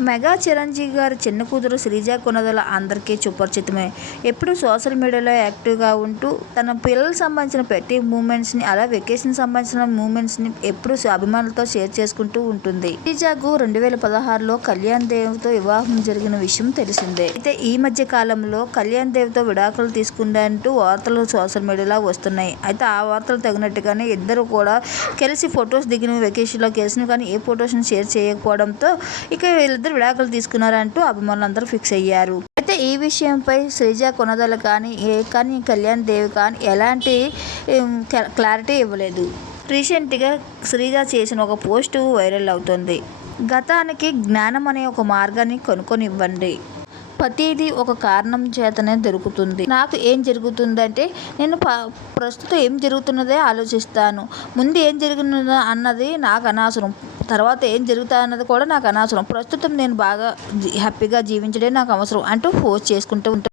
Mega Chiranjeevi గారి చిన్న కూతురు శ్రీజ కొనదల అందరికీ సుపరిచితమే. ఎప్పుడు సోషల్ మీడియాలో యాక్టివ్గా ఉంటూ తన పిల్లలకు సంబంధించిన ప్రతి మూమెంట్స్ని అలా వెకేషన్ సంబంధించిన మూమెంట్స్ని ఎప్పుడు అభిమానులతో షేర్ చేసుకుంటూ ఉంటుంది. శ్రీజాకు రెండు వేల పదహారులో కళ్యాణ్ దేవ్తో వివాహం జరిగిన విషయం తెలిసిందే. అయితే ఈ మధ్య కాలంలో కళ్యాణ్ దేవ్తో విడాకులు తీసుకుందంటూ వార్తలు సోషల్ మీడియాలో వస్తున్నాయి. అయితే ఆ వార్తలు తగినట్టుగానే ఇద్దరు కూడా కలిసి ఫొటోస్ దిగిన వెకేషన్లో కలిసిన కానీ ఏ ఫొటోస్ని షేర్ చేయకపోవడంతో ఇక వీళ్ళిద్దరు విడాకులు తీసుకున్నారంటూ అభిమానులందరూ ఫిక్స్ అయ్యారు. అయితే ఈ విషయంపై శ్రీజ కొనదలు కానీ ఏ కానీ కళ్యాణ్ దేవి కానీ ఎలాంటి క్లారిటీ ఇవ్వలేదు. రీసెంట్గా శ్రీజ చేసిన ఒక పోస్టు వైరల్ అవుతుంది. గతానికి జ్ఞానం అనే ఒక మార్గాన్ని కనుక్కొని ఇవ్వండి ప్రతిదీ ఒక కారణం చేతనే దొరుకుతుంది. నాకు ఏం జరుగుతుందంటే నేను ప్రస్తుతం ఏం జరుగుతున్నదే ఆలోచిస్తాను. ముందు ఏం జరుగుతుందో అన్నది నాకు అనవసరం. తర్వాత ఏం జరుగుతా అన్నది కూడా నాకు అనవసరం. ప్రస్తుతం నేను బాగా హ్యాపీగా జీవించడే నాకు అవసరం అంటూ పోస్ట్ చేసుకుంటూ ఉంటాను